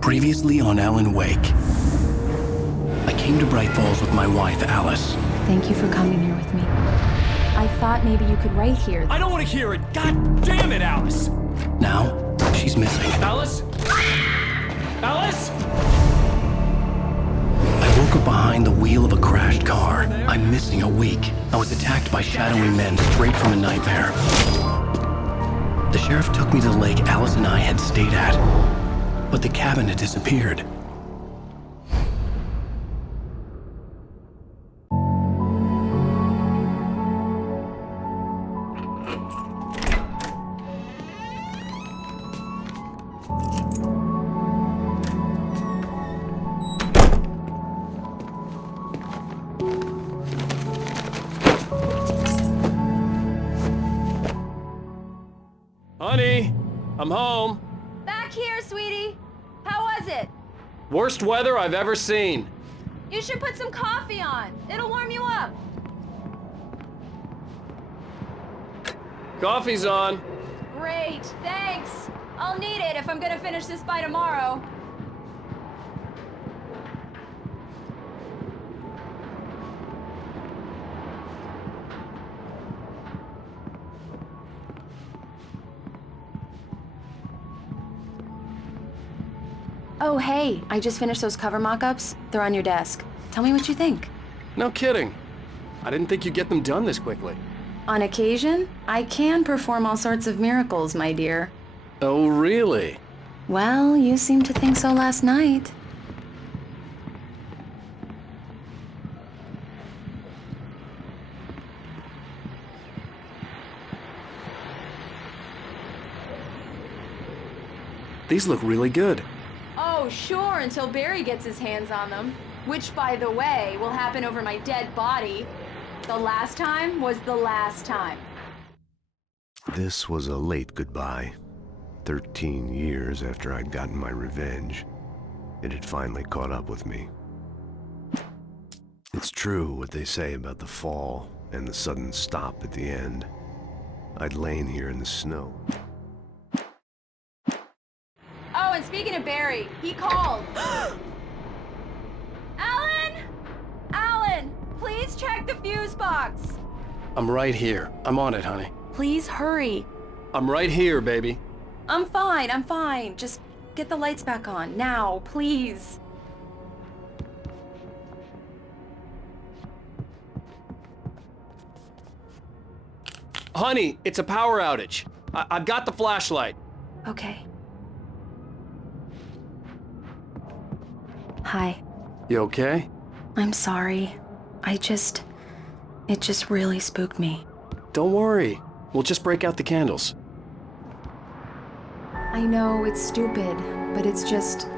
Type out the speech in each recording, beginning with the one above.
Previously on Alan Wake. I came to Bright Falls with my wife, Alice. Thank you for coming here with me. I thought maybe you could write here. I don't want to hear it! God damn it, Alice! Now, she's missing. Alice? Alice? I woke up behind the wheel of a crashed car. I'm missing a week. I was attacked by shadowy men straight from a nightmare. The sheriff took me to the lake Alice and I had stayed at, but the cabin had disappeared. Honey, I'm home. Back here, sweetie. How was it? Worst weather I've ever seen. You should put some coffee on. It'll warm you up. Coffee's on. Great, thanks. I'll need it if I'm gonna finish this by tomorrow. Oh, hey, I just finished those cover mock-ups. They're on your desk. Tell me what you think. No kidding. I didn't think you'd get them done this quickly. On occasion, I can perform all sorts of miracles, my dear. Oh, really? Well, you seemed to think so last night. These look really good. Oh, sure, until Barry gets his hands on them. Which, by the way, will happen over my dead body. The last time was the last time. This was a late goodbye. 13 years after I'd gotten my revenge, it had finally caught up with me. It's true what they say about the fall and the sudden stop at the end. I'd lain here in the snow. Oh, and speaking of Barry, he called. Alan! Alan, please check the fuse box. I'm right here. I'm on it, honey. Please hurry. I'm right here, baby. I'm fine. Just get the lights back on, now, please. Honey, it's a power outage. I've got the flashlight. Okay. Hi. You okay? I'm sorry. It just really spooked me. Don't worry. We'll just break out the candles. I know it's stupid, but it's just...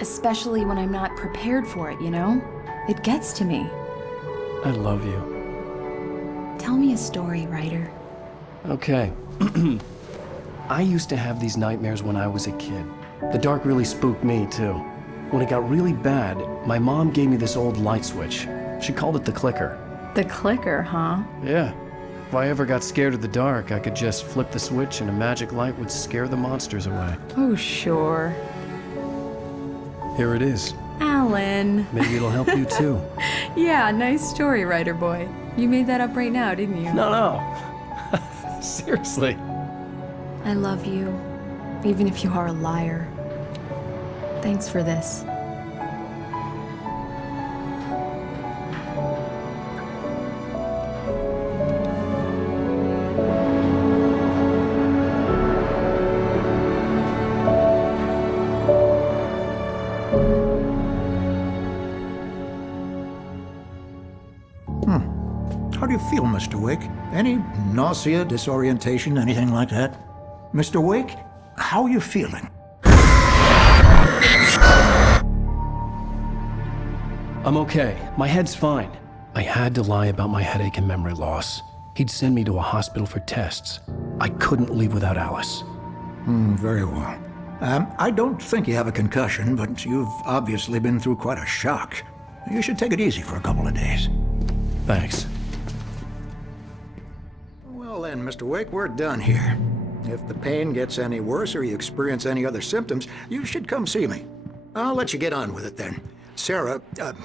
especially when I'm not prepared for it, you know? It gets to me. I love you. Tell me a story, writer. Okay. I used to have these nightmares when I was a kid. The dark really spooked me, too. When it got really bad, my mom gave me this old light switch. She called it the clicker. The clicker, huh? Yeah. If I ever got scared of the dark, I could just flip the switch and a magic light would scare the monsters away. Oh, sure. Here it is. Alan. Maybe it'll help you too. Yeah, nice story, writer boy. You made that up right now, didn't you? No. Seriously. I love you, even if you are a liar. Thanks for this. How do you feel, Mr. Wake? Any nausea, disorientation, anything like that? Mr. Wake, how are you feeling? I'm okay. My head's fine. I had to lie about my headache and memory loss. He'd send me to a hospital for tests. I couldn't leave without Alice. Very well. I don't think you have a concussion, but you've obviously been through quite a shock. You should take it easy for a couple of days. Thanks. Well then, Mr. Wake, we're done here. If the pain gets any worse or you experience any other symptoms, you should come see me. I'll let you get on with it then. Sarah,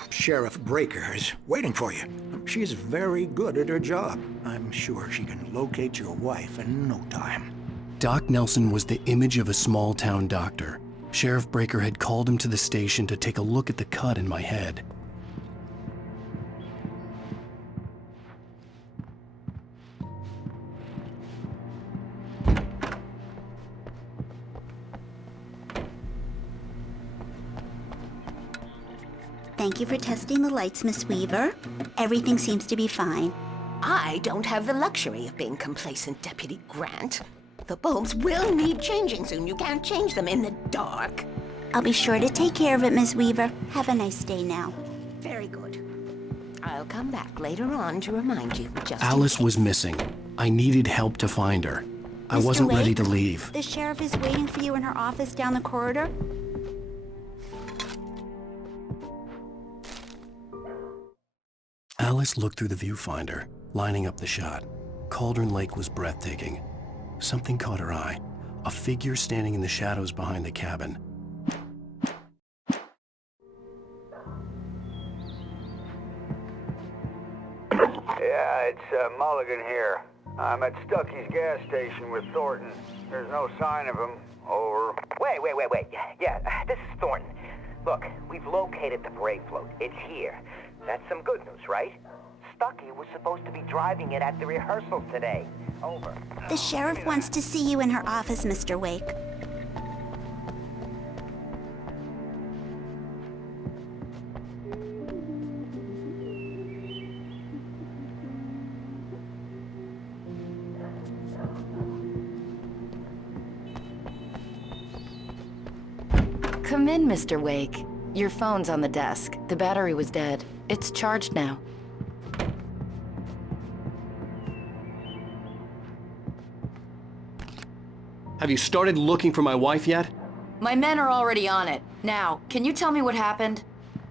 Sheriff Breaker, is waiting for you. She's very good at her job. I'm sure she can locate your wife in no time. Doc Nelson was the image of a small-town doctor. Sheriff Breaker had called him to the station to take a look at the cut in my head. Thank you for testing the lights, Miss Weaver. Everything seems to be fine. I don't have the luxury of being complacent, Deputy Grant. The bulbs will need changing soon. You can't change them in the dark. I'll be sure to take care of it, Miss Weaver. Have a nice day now. Very good. I'll come back later on to remind you, just Alice was missing. I needed help to find her. I Mr. wasn't ready Wake, to leave. The sheriff is waiting for you in her office down the corridor. Alice looked through the viewfinder, lining up the shot. Cauldron Lake was breathtaking. Something caught her eye. A figure standing in the shadows behind the cabin. Yeah, it's Mulligan here. I'm at Stucky's gas station with Thornton. There's no sign of him. Over. Wait. Yeah, this is Thornton. Look, we've located the brake float. It's here. That's some good news, right? Stucky was supposed to be driving it at the rehearsal today. Over. The sheriff wants to see you in her office, Mr. Wake. Come in, Mr. Wake. Your phone's on the desk. The battery was dead. It's charged now. Have you started looking for my wife yet? My men are already on it. Now, can you tell me what happened?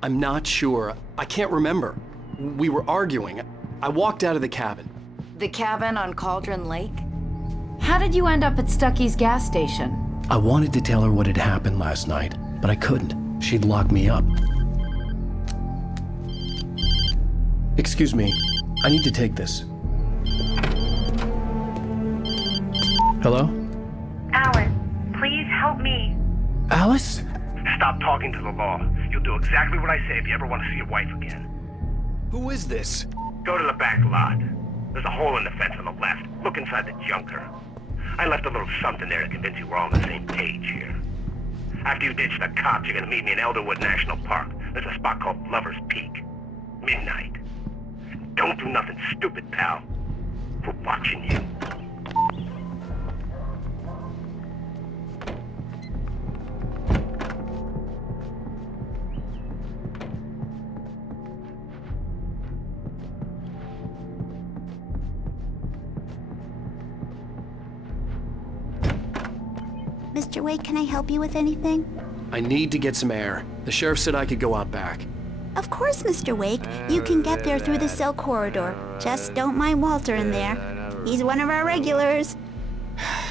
I'm not sure. I can't remember. We were arguing. I walked out of the cabin. The cabin on Cauldron Lake? How did you end up at Stucky's gas station? I wanted to tell her what had happened last night, but I couldn't. She'd lock me up. Excuse me. I need to take this. Hello? Alice, please help me. Alice? Stop talking to the law. You'll do exactly what I say if you ever want to see your wife again. Who is this? Go to the back lot. There's a hole in the fence on the left. Look inside the junker. I left a little something there to convince you we're all on the same page here. After you ditch the cops, you're gonna meet me in Elderwood National Park. There's a spot called Lover's Peak. Midnight. Don't do nothing stupid, pal. We're watching you. Mr. Wake, can I help you with anything? I need to get some air. The sheriff said I could go out back. Of course, Mr. Wake. You can get there through the cell corridor. Just don't mind Walter in there. He's one of our regulars.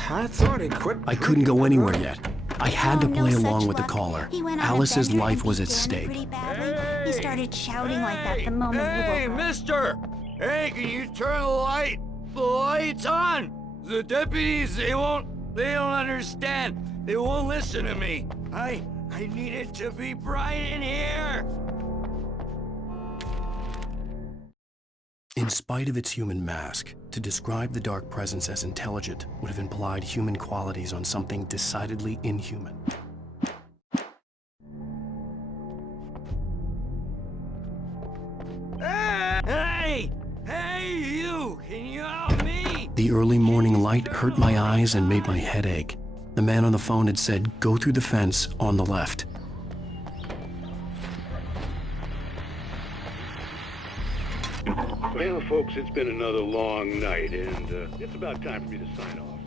I thought he quit. I couldn't go anywhere yet. I had to Oh, no play such along with the luck. caller. He went on a Alice's bender life and was at began stake. pretty badly. He started shouting like that the moment he woke up. mister! Hey, can you turn the lights on? The deputies, they don't understand. They won't listen to me. I need it to be bright in here. In spite of its human mask, to describe the dark presence as intelligent would have implied human qualities on something decidedly inhuman. Hey, you! Can you help me? The early morning light hurt my eyes and made my head ache. The man on the phone had said, "Go through the fence on the left." Well, folks, it's been another long night, and it's about time for me to sign off.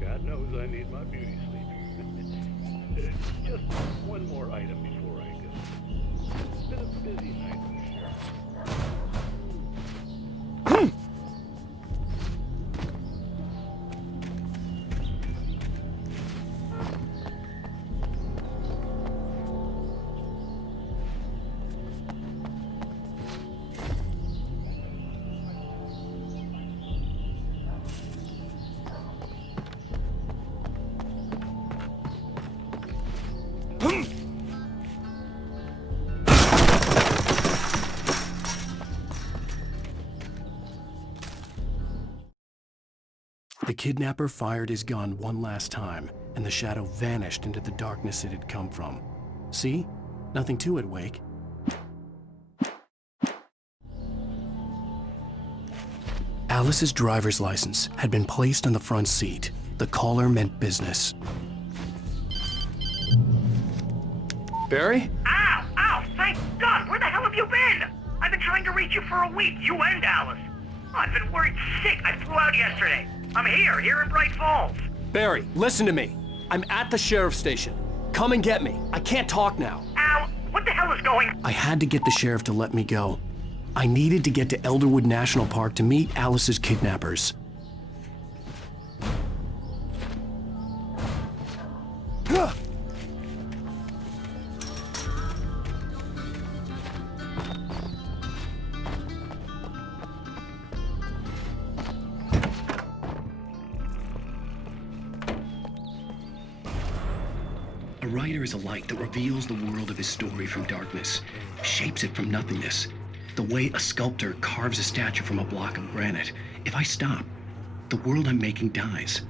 God knows I need my beauty sleep. Just one more item before I go. It's been a busy night for the sheriff. The kidnapper fired his gun one last time, and the shadow vanished into the darkness it had come from. See? Nothing to it, Wake. Alice's driver's license had been placed on the front seat. The caller meant business. Barry? Ow! Ow! Thank God! Where the hell have you been? I've been trying to reach you for a week, you and Alice. Oh, I've been worried sick. I flew out yesterday. I'm here in Bright Falls. Barry, listen to me. I'm at the sheriff's station. Come and get me. I can't talk now. Al, what the hell is going... I had to get the sheriff to let me go. I needed to get to Elderwood National Park to meet Alice's kidnappers. A writer is a light that reveals the world of his story from darkness, shapes it from nothingness. The way a sculptor carves a statue from a block of granite. If I stop, the world I'm making dies.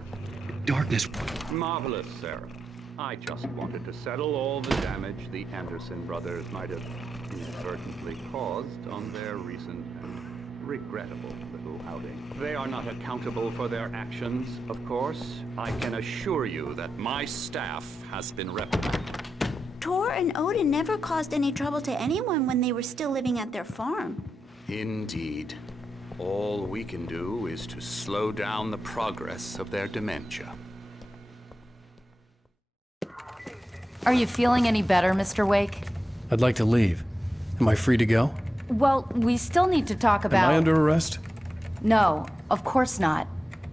Darkness... Marvelous, Sarah. I just wanted to settle all the damage the Anderson brothers might have inadvertently caused on their recent and regrettable little outing. They are not accountable for their actions, of course. I can assure you that my staff has been reprimanded. Tor and Odin never caused any trouble to anyone when they were still living at their farm. Indeed. All we can do is to slow down the progress of their dementia. Are you feeling any better, Mr. Wake? I'd like to leave. Am I free to go? Well, we still need to talk about... Am I under arrest? No, of course not.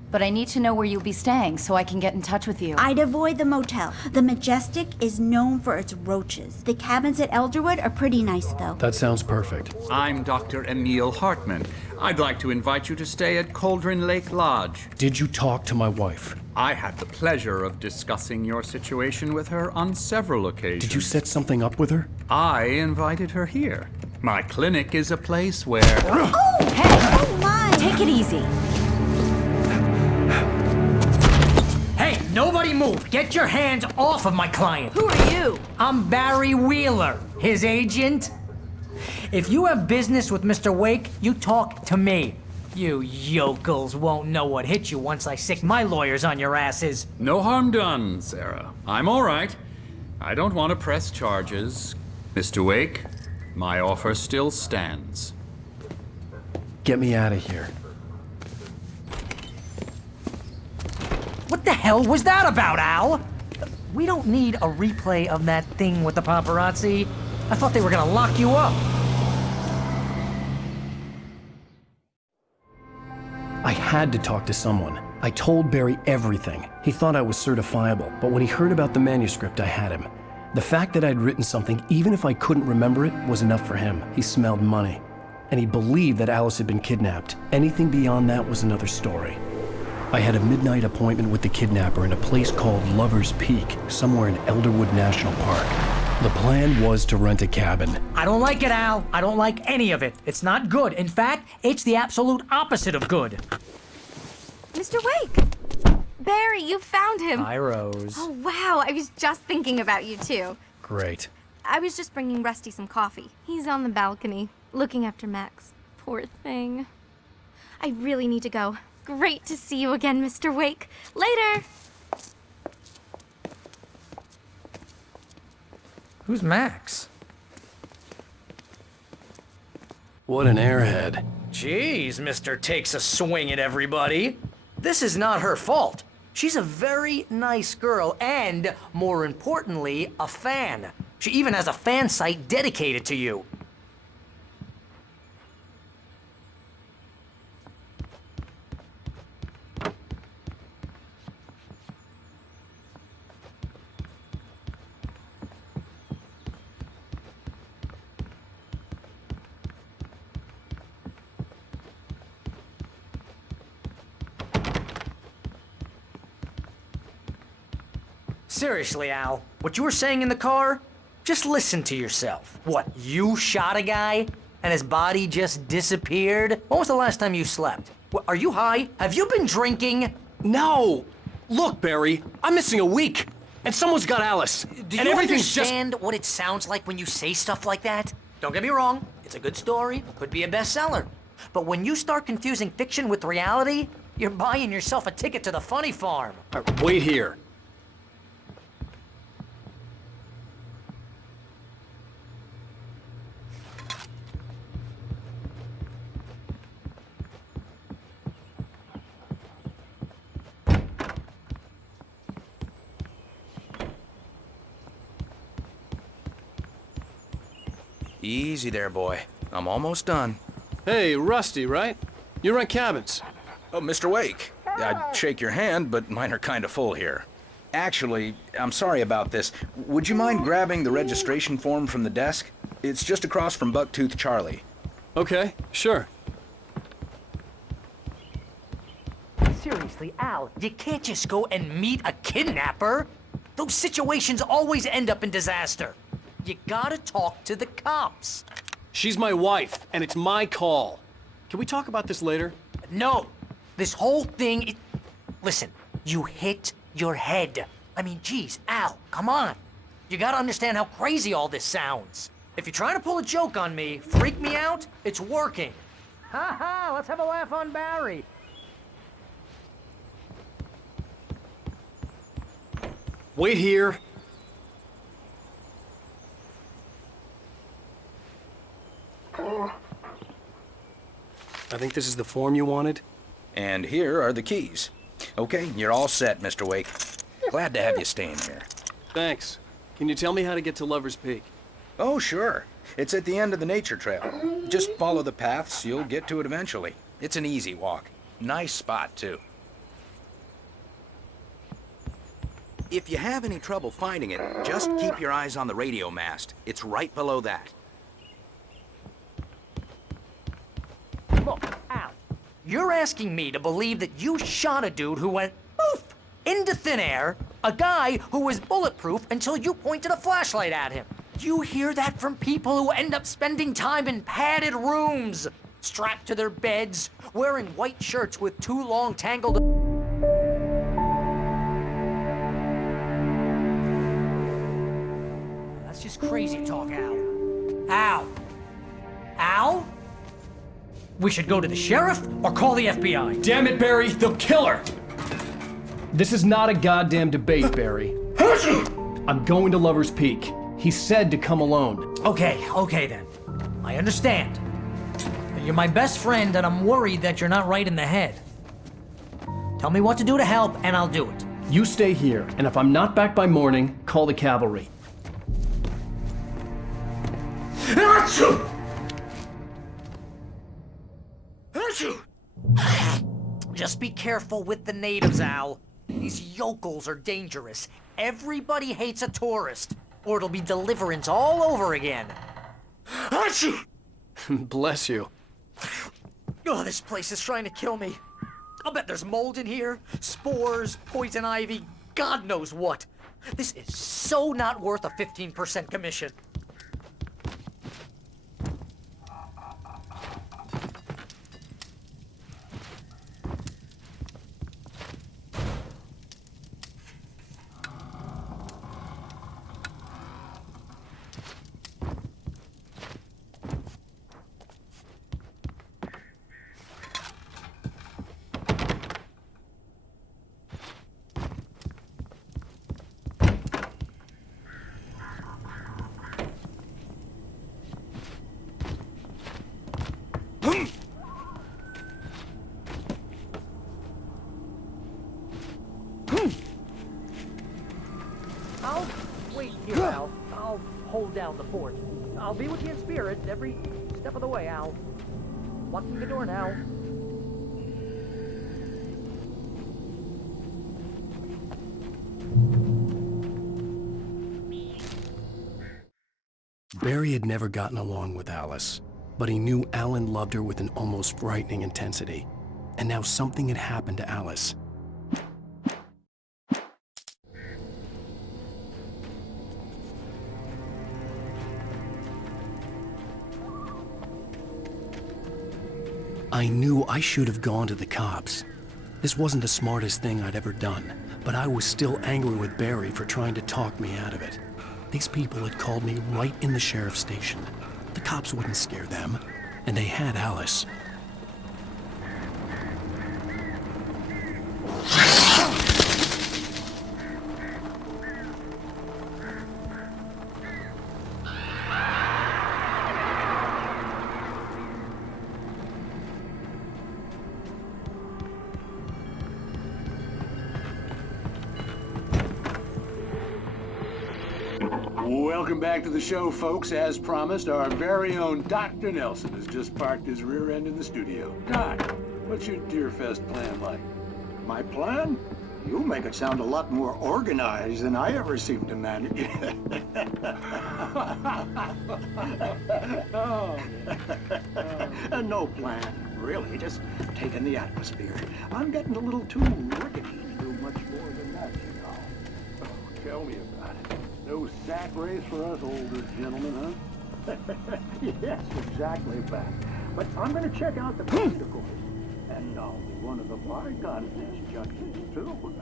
But I need to know where you'll be staying so I can get in touch with you. I'd avoid the motel. The Majestic is known for its roaches. The cabins at Elderwood are pretty nice, though. That sounds perfect. I'm Dr. Emil Hartman. I'd like to invite you to stay at Cauldron Lake Lodge. Did you talk to my wife? I had the pleasure of discussing your situation with her on several occasions. Did you set something up with her? I invited her here. My clinic is a place where... Oh! Hey! Oh, my! Take it easy. Hey, nobody move! Get your hands off of my client! Who are you? I'm Barry Wheeler, his agent. If you have business with Mr. Wake, you talk to me. You yokels won't know what hit you once I sick my lawyers on your asses. No harm done, Sarah. I'm all right. I don't want to press charges. Mr. Wake, my offer still stands. Get me out of here. What the hell was that about, Al? We don't need a replay of that thing with the paparazzi. I thought they were gonna lock you up. I had to talk to someone. I told Barry everything. He thought I was certifiable, but when he heard about the manuscript, I had him. The fact that I'd written something, even if I couldn't remember it, was enough for him. He smelled money. And he believed that Alice had been kidnapped. Anything beyond that was another story. I had a midnight appointment with the kidnapper in a place called Lover's Peak, somewhere in Elderwood National Park. The plan was to rent a cabin. I don't like it, Al. I don't like any of it. It's not good. In fact, it's the absolute opposite of good. Mr. Wake! Barry, you found him! Hi, Rose. Oh, wow. I was just thinking about you, too. Great. I was just bringing Rusty some coffee. He's on the balcony, looking after Max. Poor thing. I really need to go. Great to see you again, Mr. Wake. Later! Who's Max? What an airhead. Jeez, Mr. Takes a swing at everybody. This is not her fault. She's a very nice girl and, more importantly, a fan. She even has a fan site dedicated to you. Seriously, Al, what you were saying in the car? Just listen to yourself. What, you shot a guy and his body just disappeared? When was the last time you slept? What, are you high? Have you been drinking? No! Look, Barry, I'm missing a week, and someone's got Alice. Do and you everything's understand what it sounds like when you say stuff like that? Don't get me wrong, it's a good story, could be a bestseller. But when you start confusing fiction with reality, you're buying yourself a ticket to the funny farm. Wait here. Easy there, boy. I'm almost done. Hey, Rusty, right? You rent cabins. Oh, Mr. Wake. I'd shake your hand, but mine are kind of full here. Actually, I'm sorry about this. Would you mind grabbing the registration form from the desk? It's just across from Bucktooth Charlie. Okay, sure. Seriously, Al, you can't just go and meet a kidnapper. Those situations always end up in disaster. You gotta talk to the cops. She's my wife, and it's my call. Can we talk about this later? No. This whole thing, listen, you hit your head. I mean, geez, Al, come on. You gotta understand how crazy all this sounds. If you're trying to pull a joke on me, freak me out, it's working. Ha ha, let's have a laugh on Barry. Wait here. I think this is the form you wanted. And here are the keys. Okay, you're all set, Mr. Wake. Glad to have you staying here. Thanks. Can you tell me how to get to Lover's Peak? Oh, sure. It's at the end of the nature trail. Just follow the paths, you'll get to it eventually. It's an easy walk. Nice spot, too. If you have any trouble finding it, just keep your eyes on the radio mast. It's right below that. Look, Al, you're asking me to believe that you shot a dude who went poof into thin air, a guy who was bulletproof until you pointed a flashlight at him. You hear that from people who end up spending time in padded rooms, strapped to their beds, wearing white shirts with too long tangled... That's just crazy talk, Al. Al? Al? We should go to the sheriff or call the FBI. Damn it, Barry, they'll kill her! This is not a goddamn debate, Barry. I'm going to Lover's Peak. He said to come alone. Okay then. I understand. You're my best friend and I'm worried that you're not right in the head. Tell me what to do to help and I'll do it. You stay here, and if I'm not back by morning, call the cavalry. Just be careful with the natives, Al. These yokels are dangerous. Everybody hates a tourist, or it'll be Deliverance all over again. Bless you. Oh, this place is trying to kill me. I'll bet there's mold in here, spores, poison ivy, God knows what. This is so not worth a 15% commission. I'll wait here, Al. I'll hold down the fort. I'll be with you in spirit every step of the way, Al. Locking the door now. Barry had never gotten along with Alice, but he knew Alan loved her with an almost frightening intensity. And now something had happened to Alice. I knew I should have gone to the cops, This wasn't the smartest thing I'd ever done, but I was still angry with Barry for trying to talk me out of it. These people had called me right in the sheriff's station. The cops wouldn't scare them, and they had Alice. Welcome back to the show, folks. As promised, our very own Dr. Nelson has just parked his rear end in the studio. Doc, what's your Deerfest plan like? My plan? You make it sound a lot more organized than I ever seem to manage. No plan, really. Just taking the atmosphere. I'm getting a little too rickety to do much more than that, you know. Oh, tell me about it. No sack race for us older gentlemen, huh? Yes, exactly, Bat. But I'm going to check out the band, of course. And I'll be one of the pie contest judges, too.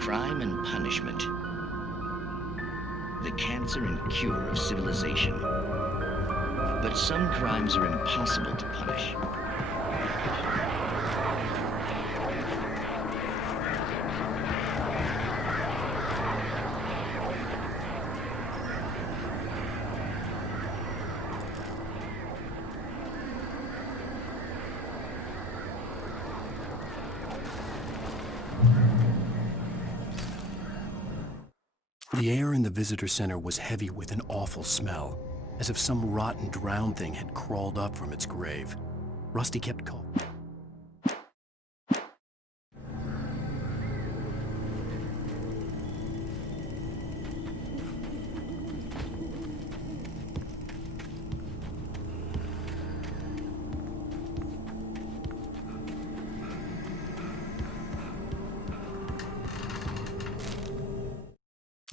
Crime and punishment. The cancer and cure of civilization. But some crimes are impossible to punish. The air in the visitor center was heavy with an awful smell, as if some rotten drowned thing had crawled up from its grave. Rusty kept calling.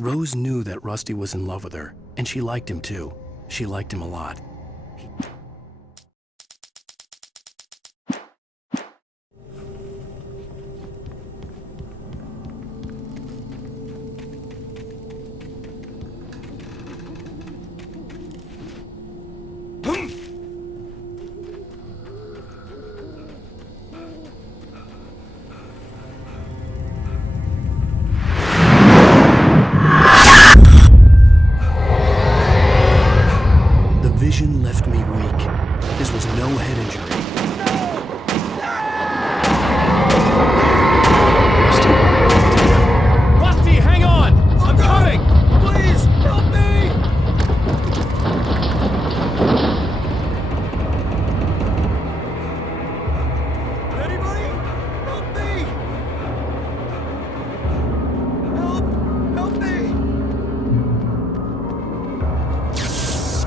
Rose knew that Rusty was in love with her, and she liked him too. She liked him a lot. Vision left me weak. This was no head injury. Rusty, hang on! I'm coming! Please, help me! Anybody? Help me! Help me!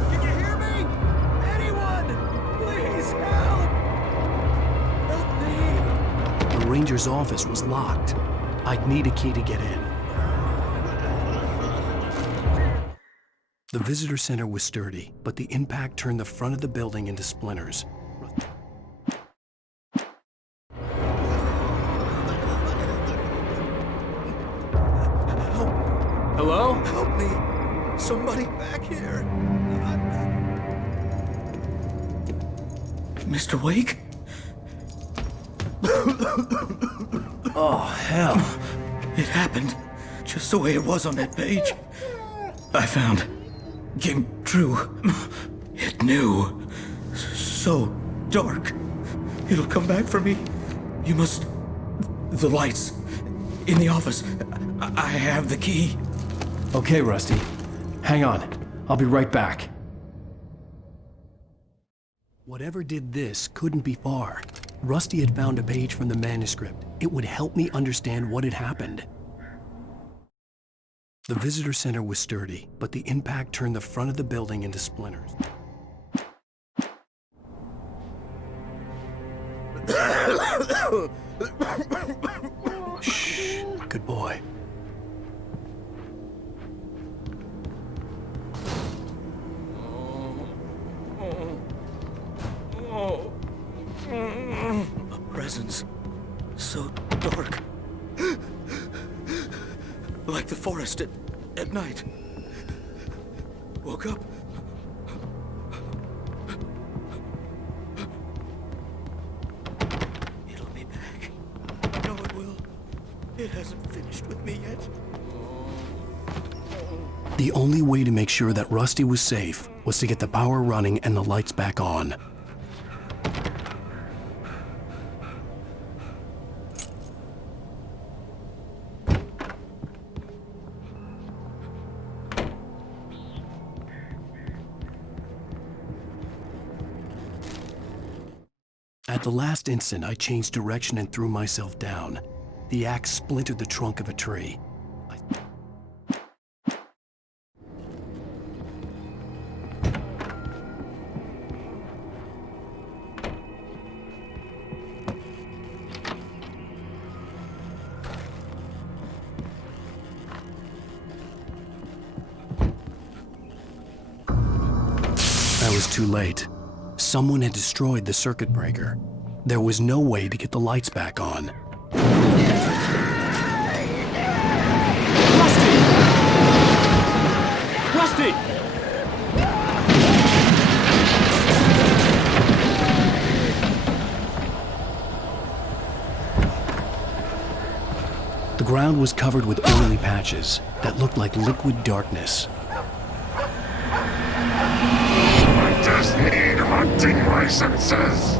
Can you hear me? Anyone? Please, help! Help me! The ranger's office was locked. I'd need a key to get in. The visitor center was sturdy, but the impact turned the front of the building into splinters. Hello? Help me. Somebody back here. Mr. Wake? Oh, hell. It happened just the way it was on that page. I found. Came true. It knew. So dark. It'll come back for me. You must... The lights. In the office. I have the key. Okay, Rusty. Hang on. I'll be right back. Whatever did this couldn't be far. Rusty had found a page from the manuscript. It would help me understand what had happened. The visitor center was sturdy, but the impact turned the front of the building into splinters. Shh. Good boy. A presence so dark. Like the forest at night. Woke up. It'll be back. I know it will. It hasn't finished with me yet. The only way to make sure that Rusty was safe was to get the power running and the lights back on. At the last instant, I changed direction and threw myself down. The axe splintered the trunk of a tree. I was too late. Someone had destroyed the circuit breaker. There was no way to get the lights back on. Rusty! The ground was covered with oily patches that looked like liquid darkness. I just need hunting licenses.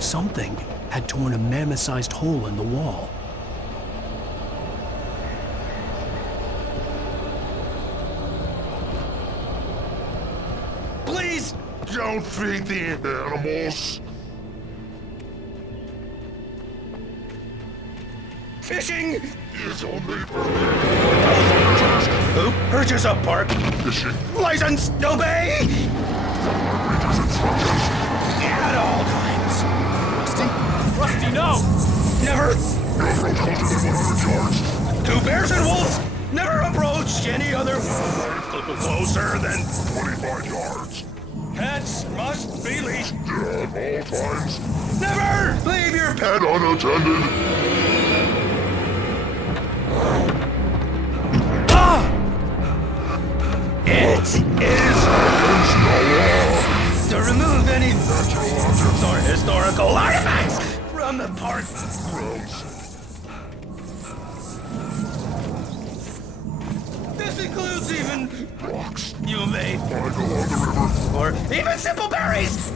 Something had torn a mammoth-sized hole in the wall. Please don't feed the animals. Fishing! Is only for Who urges up, Park? fishing. License! Obey! At all times. Rusty, no! Never! No approach closer than 100 yards. Two bears and wolves! Never approach any other closer than 25 yards. pets must be leashed. At all times. Never leave your Pet unattended. It is to remove any or historical artifacts from the park. This includes even rocks. You may I go on the river. or even simple berries.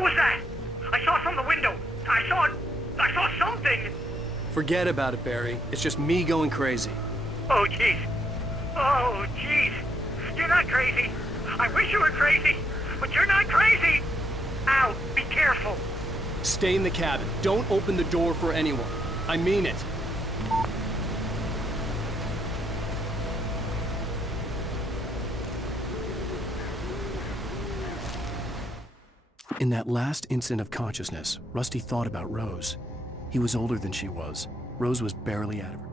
hell was that? I saw from the window. I saw something. Forget about it, Barry. It's just me going crazy. Oh, jeez. Oh, jeez. You're not crazy. I wish you were crazy, but you're not crazy. Ow, be careful. Stay in the cabin. Don't open the door for anyone. I mean it. In that last instant of consciousness, Rusty thought about Rose. He was older than she was. Rose was barely out of her.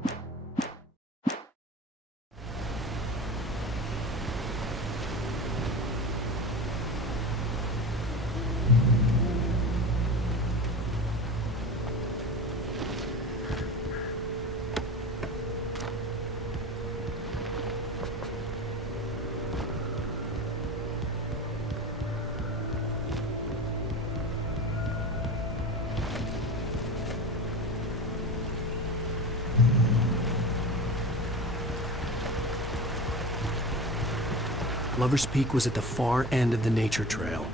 Lover's Peak was at the far end of the nature trail.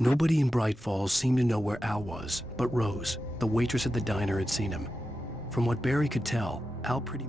Nobody in Bright Falls seemed to know where Al was, but Rose, the waitress at the diner, had seen him. From what Barry could tell, Al pretty...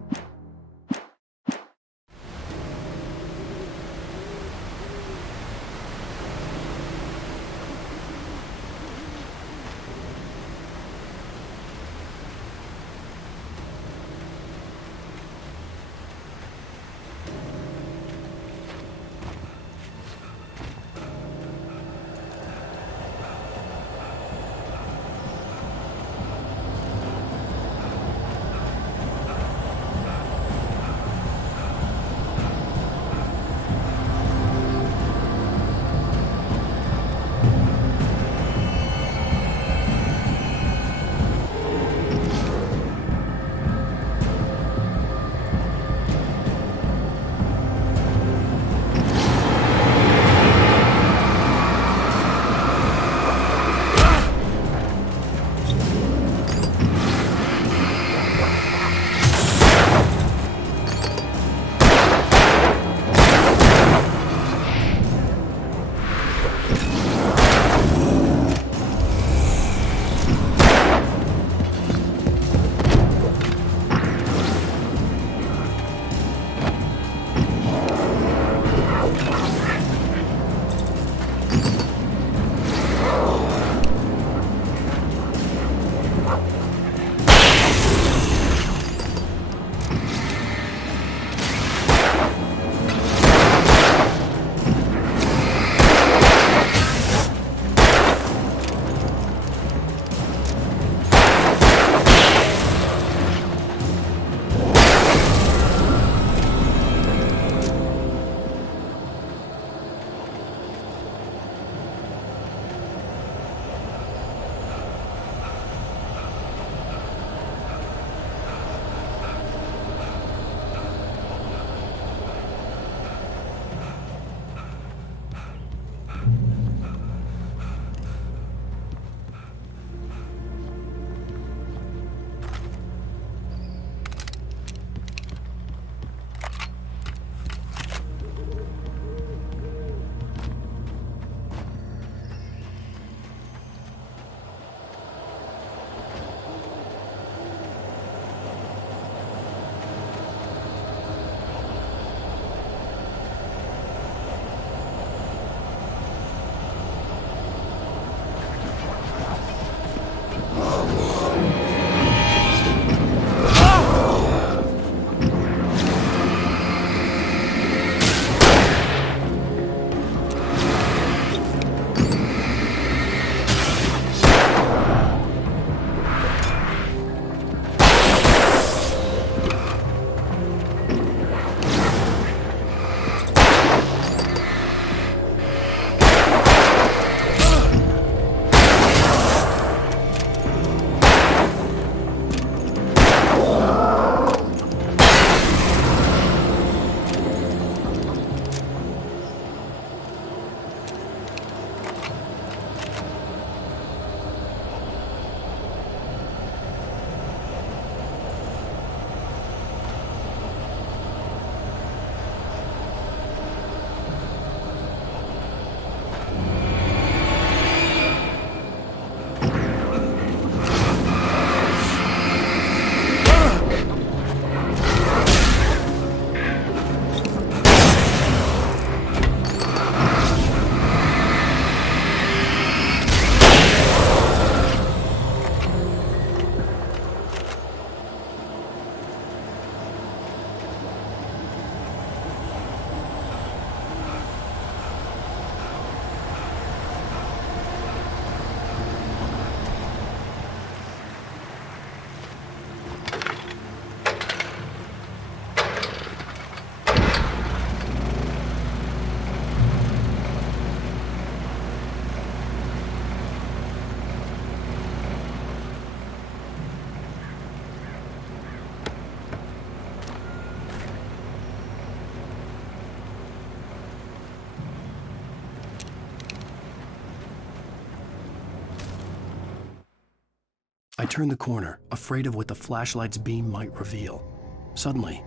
I turned the corner, afraid of what the flashlight's beam might reveal. Suddenly,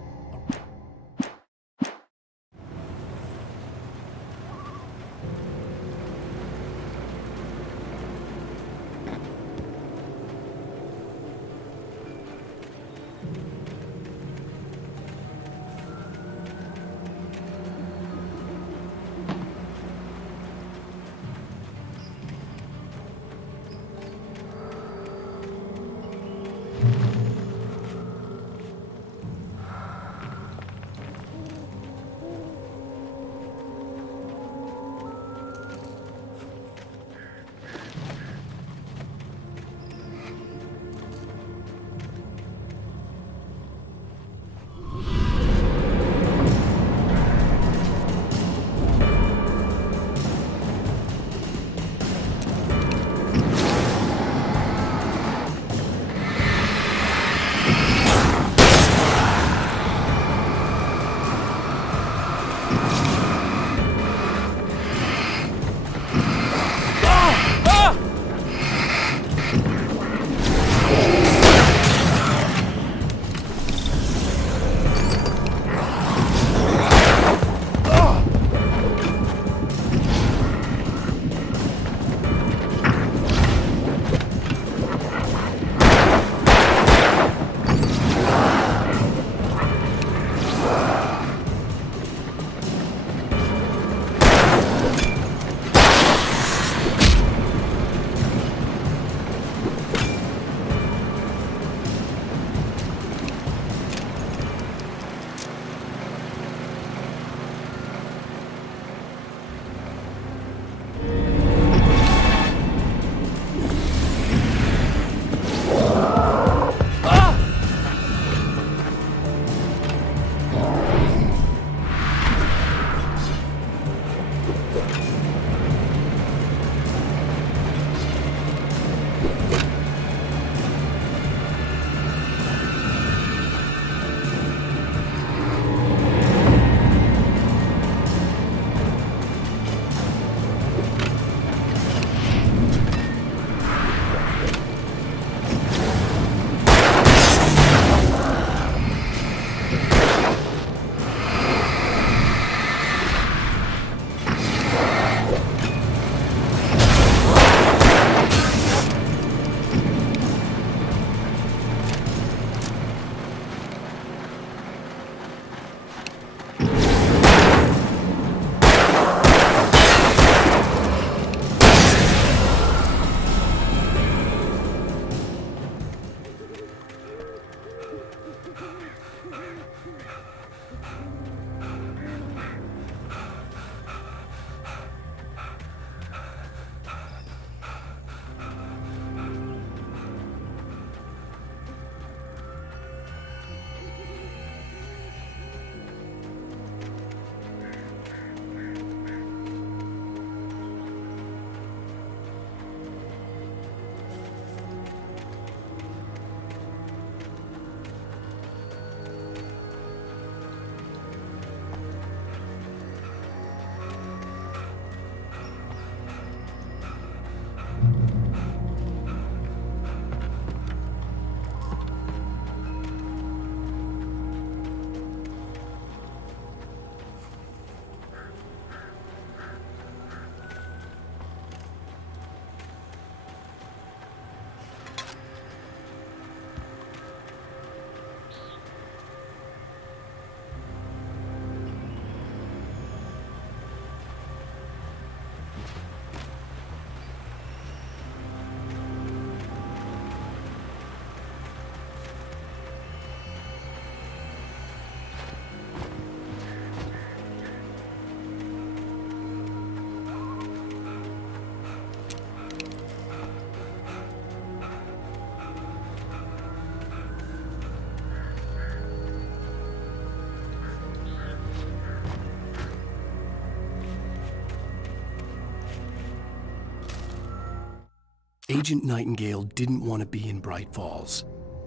Agent Nightingale didn't want to be in Bright Falls.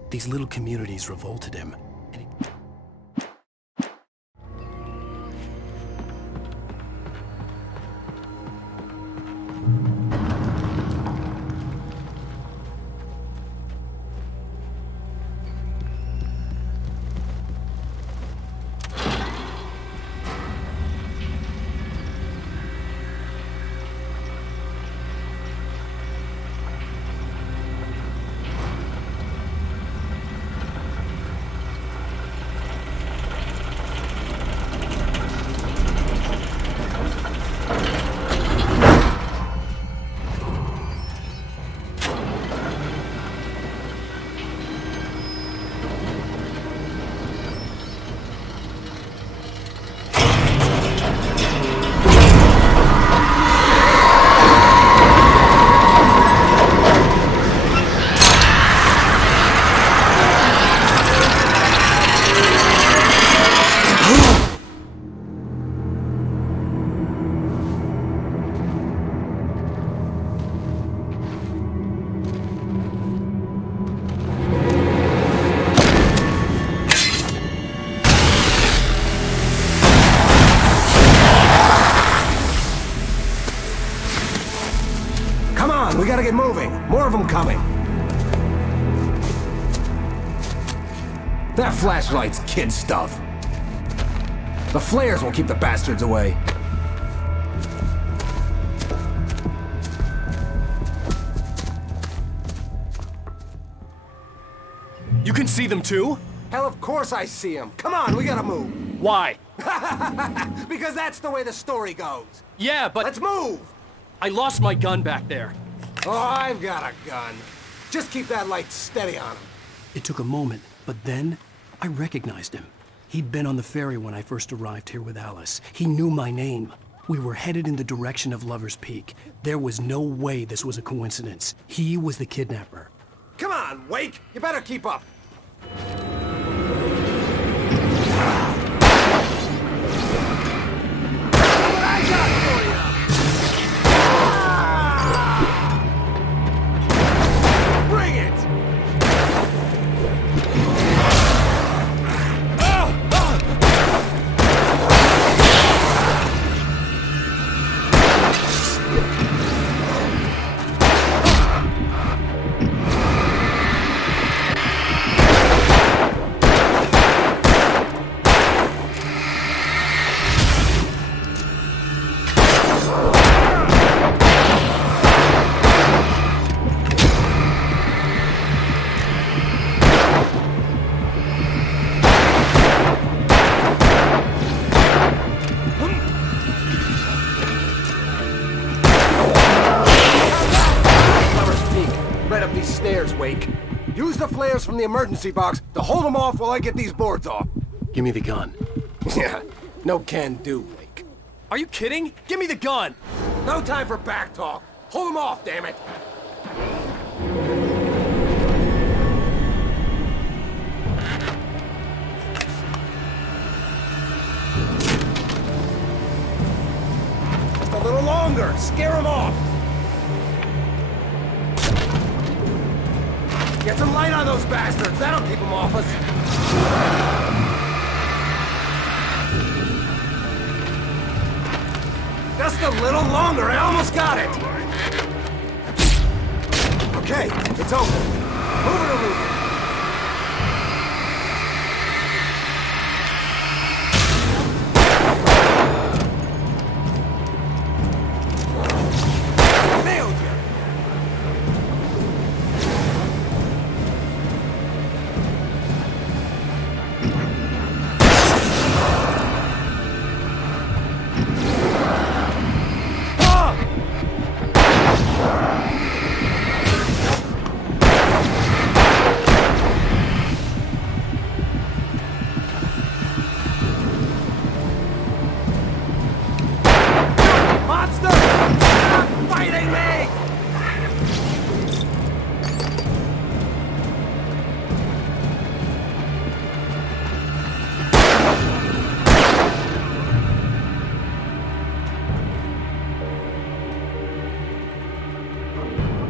These little communities revolted him. gotta get moving. More of them coming. That flashlight's kid stuff. The flares will keep the bastards away. You can see them too? Hell, of course I see them. Come on, we gotta move. Why? Because that's the way the story goes. Yeah, but... Let's move! I lost my gun back there. Oh, I've got a gun. Just keep that light steady on him. It took a moment, but then I recognized him. He'd been on the ferry when I first arrived here with Alice. He knew my name. We were headed in the direction of Lover's Peak. There was no way this was a coincidence. He was the kidnapper. Come on, Wake! You better keep up. Bring it! Right up these stairs, Wake. Use the flares from the emergency box to hold them off while I get these boards off. Give me the gun. Yeah, no can do, Wake. Are you kidding? Give me the gun! No time for back talk. Hold them off, damn it. Just a little longer. Scare them off. Get some light on those bastards. That'll keep them off us. Just a little longer. I almost got it. Okay, it's over. Move it or lose it. Nailed you.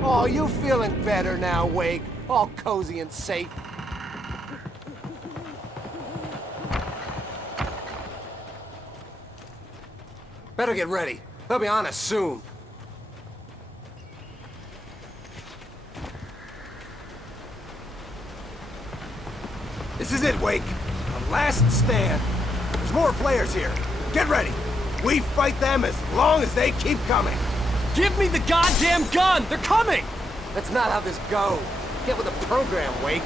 Oh, you feeling better now, Wake? All cozy and safe. Better get ready. They'll be on us soon. This is it, Wake. The last stand. There's more flares here. Get ready. We fight them as long as they keep coming. Give me the goddamn gun! They're coming! That's not how this goes. Get with the program, Wake.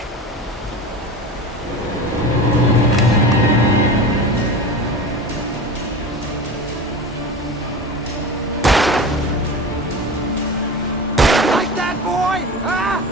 Like that, boy? Huh?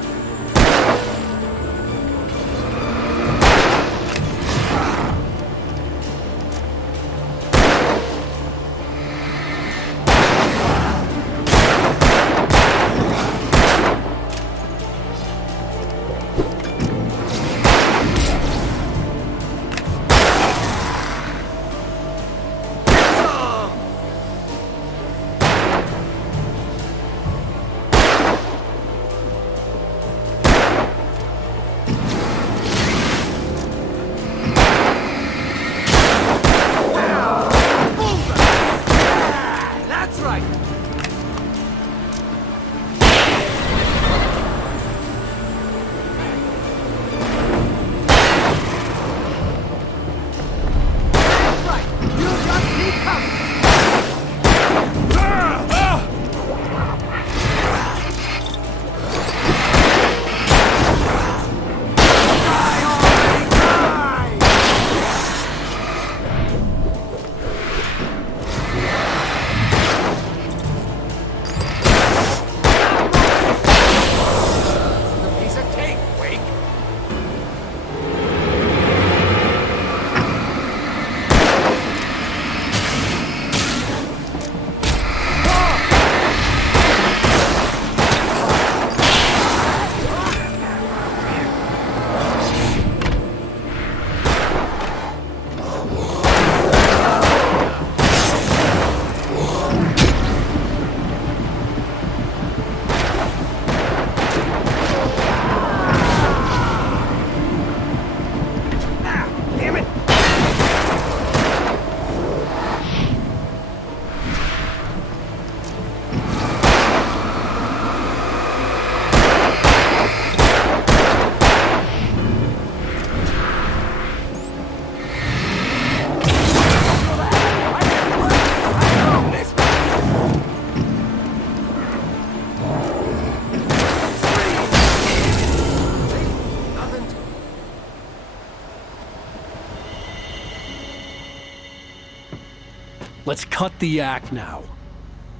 Let's cut the act now.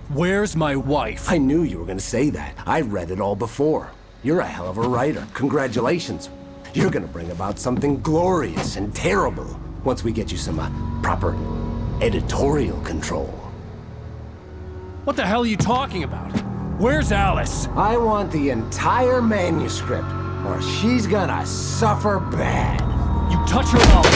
Where's my wife? I knew you were gonna say that. I read it all before. You're a hell of a writer. Congratulations. You're gonna bring about something glorious and terrible once we get you some proper editorial control. What the hell are you talking about? Where's Alice? I want the entire manuscript, or she's gonna suffer bad. You touch her mouth.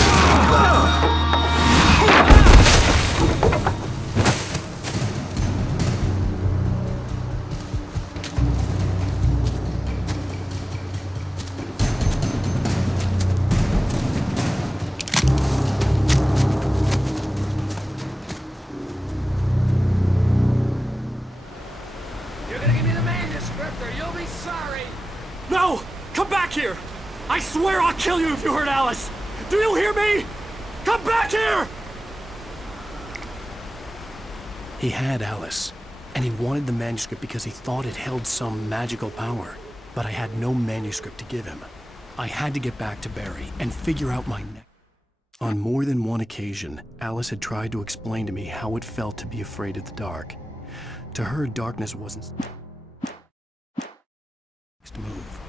No! Come back here! I swear I'll kill you if you hurt Alice! Do you hear me? Come back here! He had Alice, and he wanted the manuscript because he thought it held some magical power. But I had no manuscript to give him. I had to get back to Barry and figure out my next. On more than one occasion, Alice had tried to explain to me how it felt to be afraid of the dark. To her, darkness wasn't next move.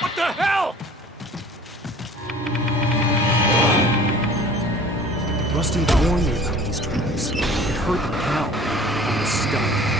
What the hell? Rusty warned me about these traps. It hurt like hell. I was stuck.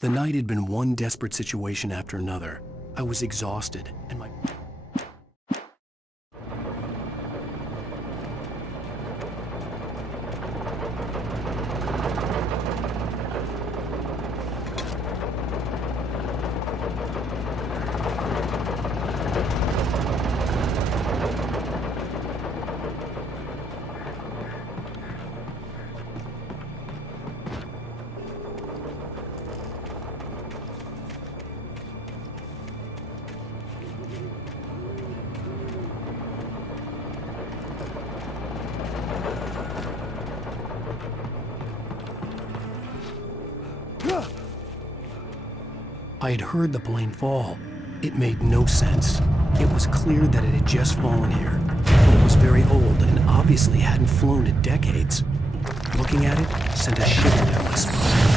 The night had been one desperate situation after another. I was exhausted, and my... I had heard the plane fall. It made no sense. It was clear that it had just fallen here, but it was very old and obviously hadn't flown in decades. Looking at it sent a shiver down my spine.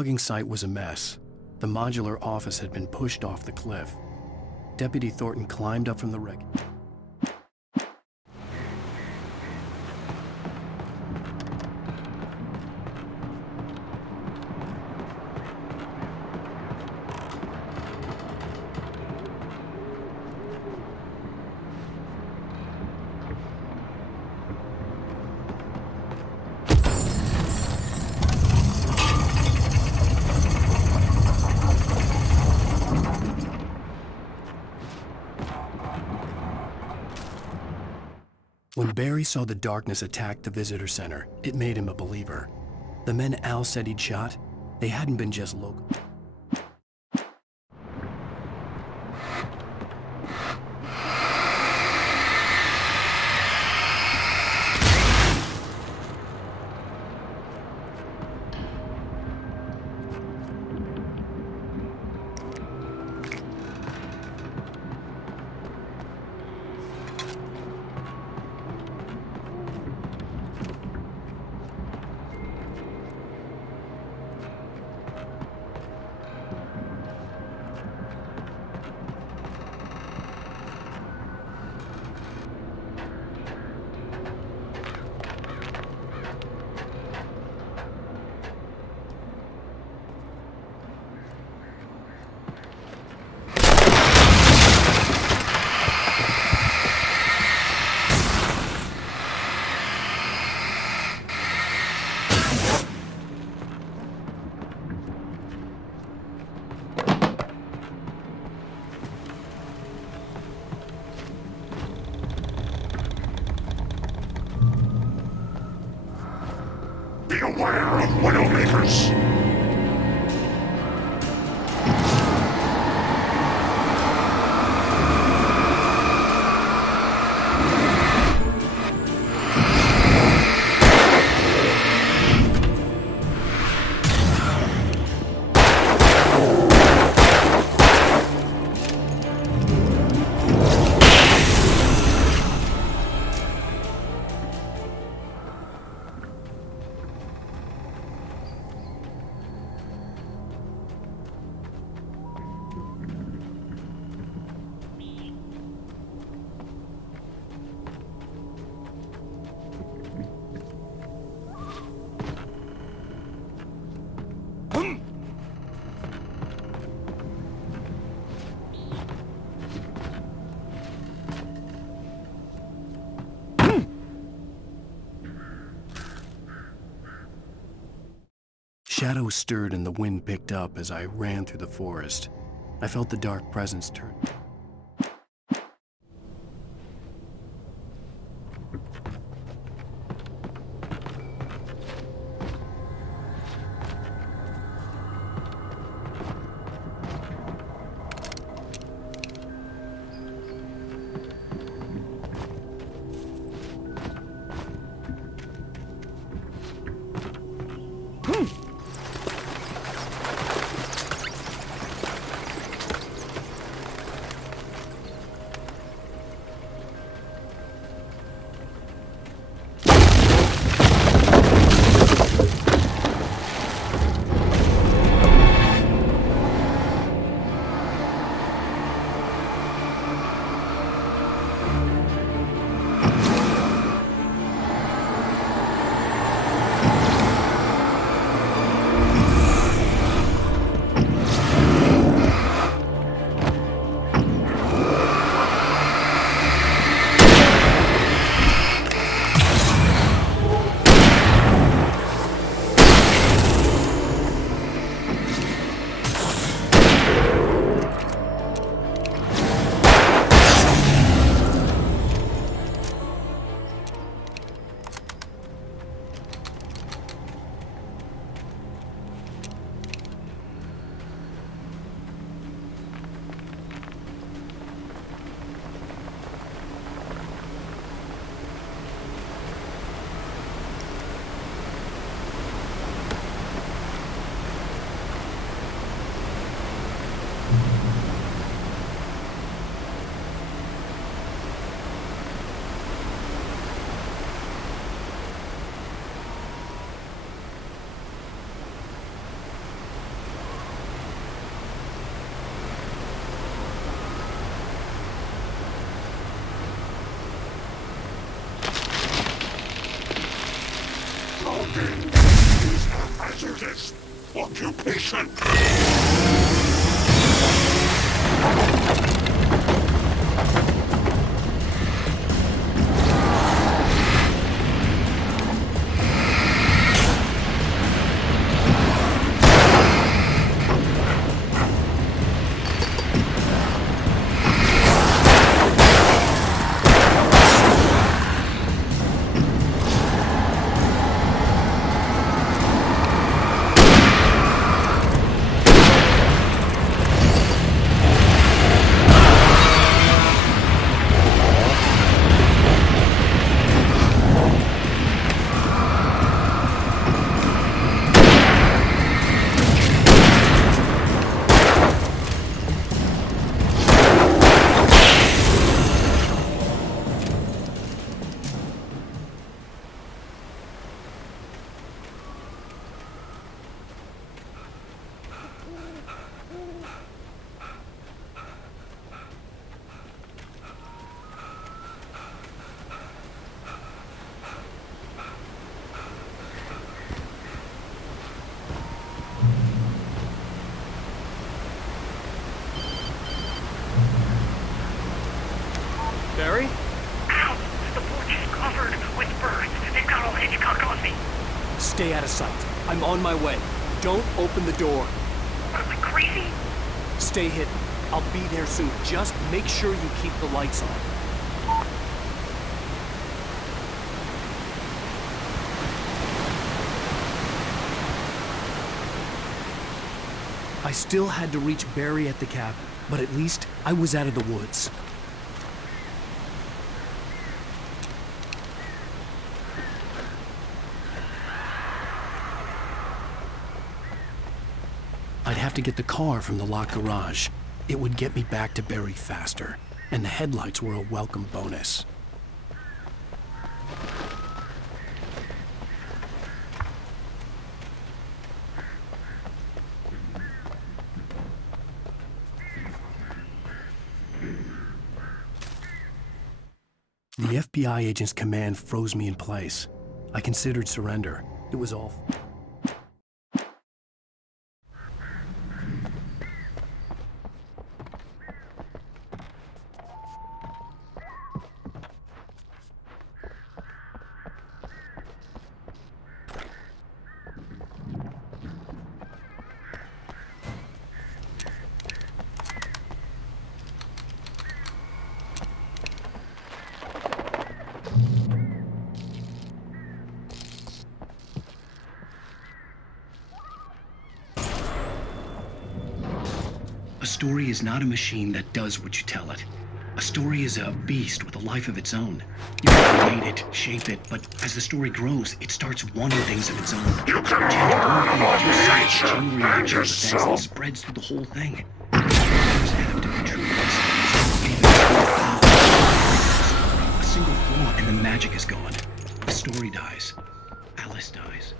logging site was a mess. The modular office had been pushed off the cliff. Deputy Thornton climbed up from the wreck. When Barry saw the darkness attack the visitor center, it made him a believer. The men Al said he'd shot, they hadn't been just local. Beware of Widowmakers! Shadows stirred and the wind picked up as I ran through the forest. I felt the dark presence turn. Novelist. Occupation. Barry? Ow! The porch is covered with birds. They've got all Hitchcock on me. Stay out of sight. I'm on my way. Don't open the door. What am I, crazy? Stay hidden. I'll be there soon. Just make sure you keep the lights on. I still had to reach Barry at the cabin, but at least I was out of the woods. I'd have to get the car from the locked garage. It would get me back to Barry faster, and the headlights were a welcome bonus. The FBI agent's command froze me in place. I considered surrender. It was all... A story is not a machine that does what you tell it. A story is a beast with a life of its own. You can create it, shape it, but as the story grows, it starts wanting things of its own. You can change your nature and yourself. It spreads through the whole thing. Characters have to be true to themselves. A single flaw and the magic is gone. The story dies. Alice dies.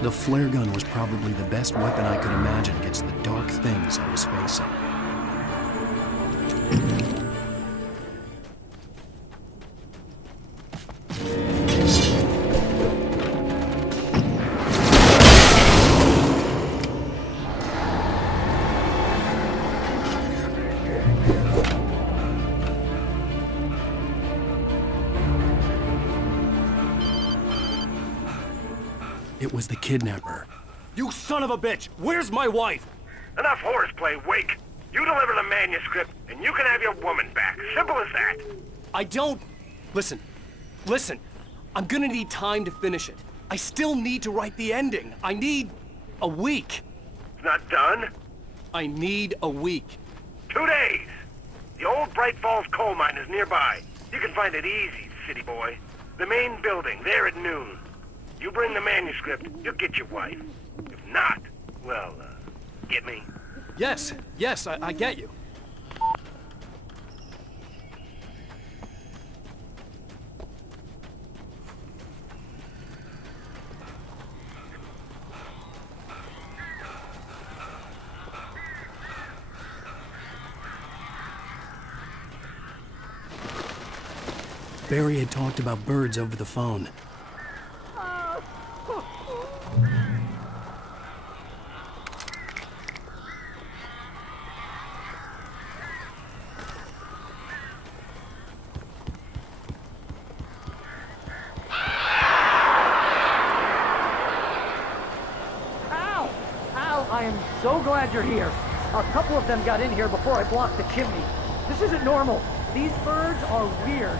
The flare gun was probably the best weapon I could imagine against the dark things I was facing. It was the kidnapper. You son of a bitch! Where's my wife? Enough horseplay, Wake. You deliver the manuscript, and you can have your woman back. Simple as that. I don't... Listen. I'm gonna need time to finish it. I still need to write the ending. I need... a week. It's not done? I need a week. 2 days. The old Bright Falls coal mine is nearby. You can find it easy, city boy. The main building, there at noon. You bring the manuscript, you'll get your wife. If not, well, get me? Yes, I get you. Barry had talked about birds over the phone. I am so glad you're here. A couple of them got in here before I blocked the chimney. This isn't normal. These birds are weird.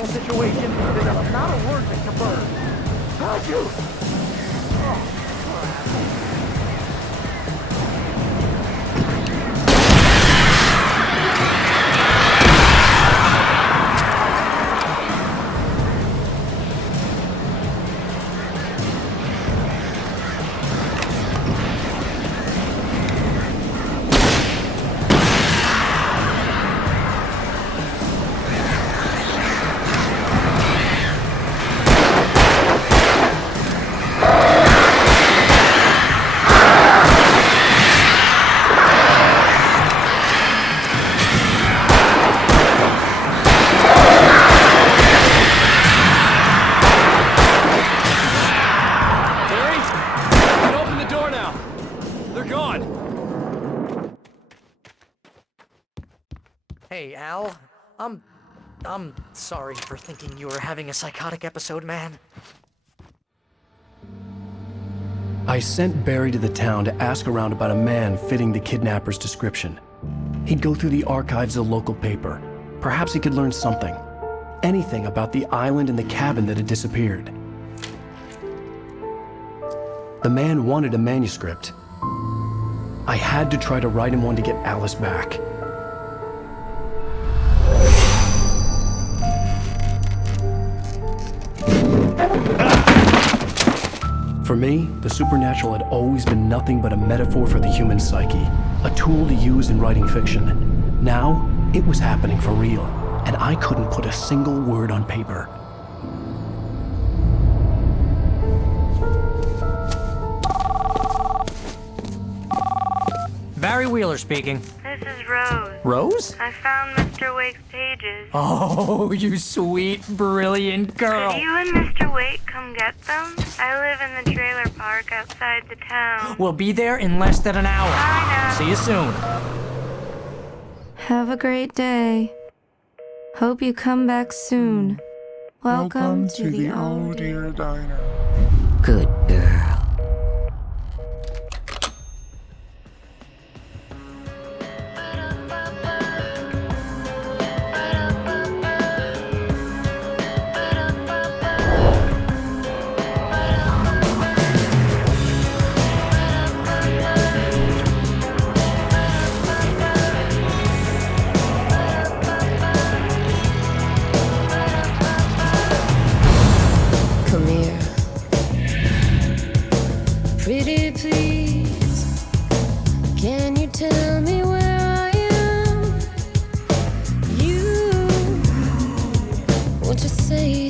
Situation, there's not a word that to burn. How'd you? Hey, Al. I'm sorry for thinking you were having a psychotic episode, man. I sent Barry to the town to ask around about a man fitting the kidnapper's description. He'd go through the archives of the local paper. Perhaps he could learn something. Anything about the island and the cabin that had disappeared. The man wanted a manuscript. I had to try to write him one to get Alice back. For me, the supernatural had always been nothing but a metaphor for the human psyche, a tool to use in writing fiction. Now, it was happening for real, and I couldn't put a single word on paper. Barry Wheeler speaking. This is Rose. Rose? I found Mr. Wake's pages. Oh, you sweet, brilliant girl. Could you and Mr. Wake come get them? I live in the trailer park outside the town. We'll be there in less than an hour. Bye now. See you soon. Have a great day. Hope you come back soon. Welcome to the Oh Dear Diner. Good girl. to say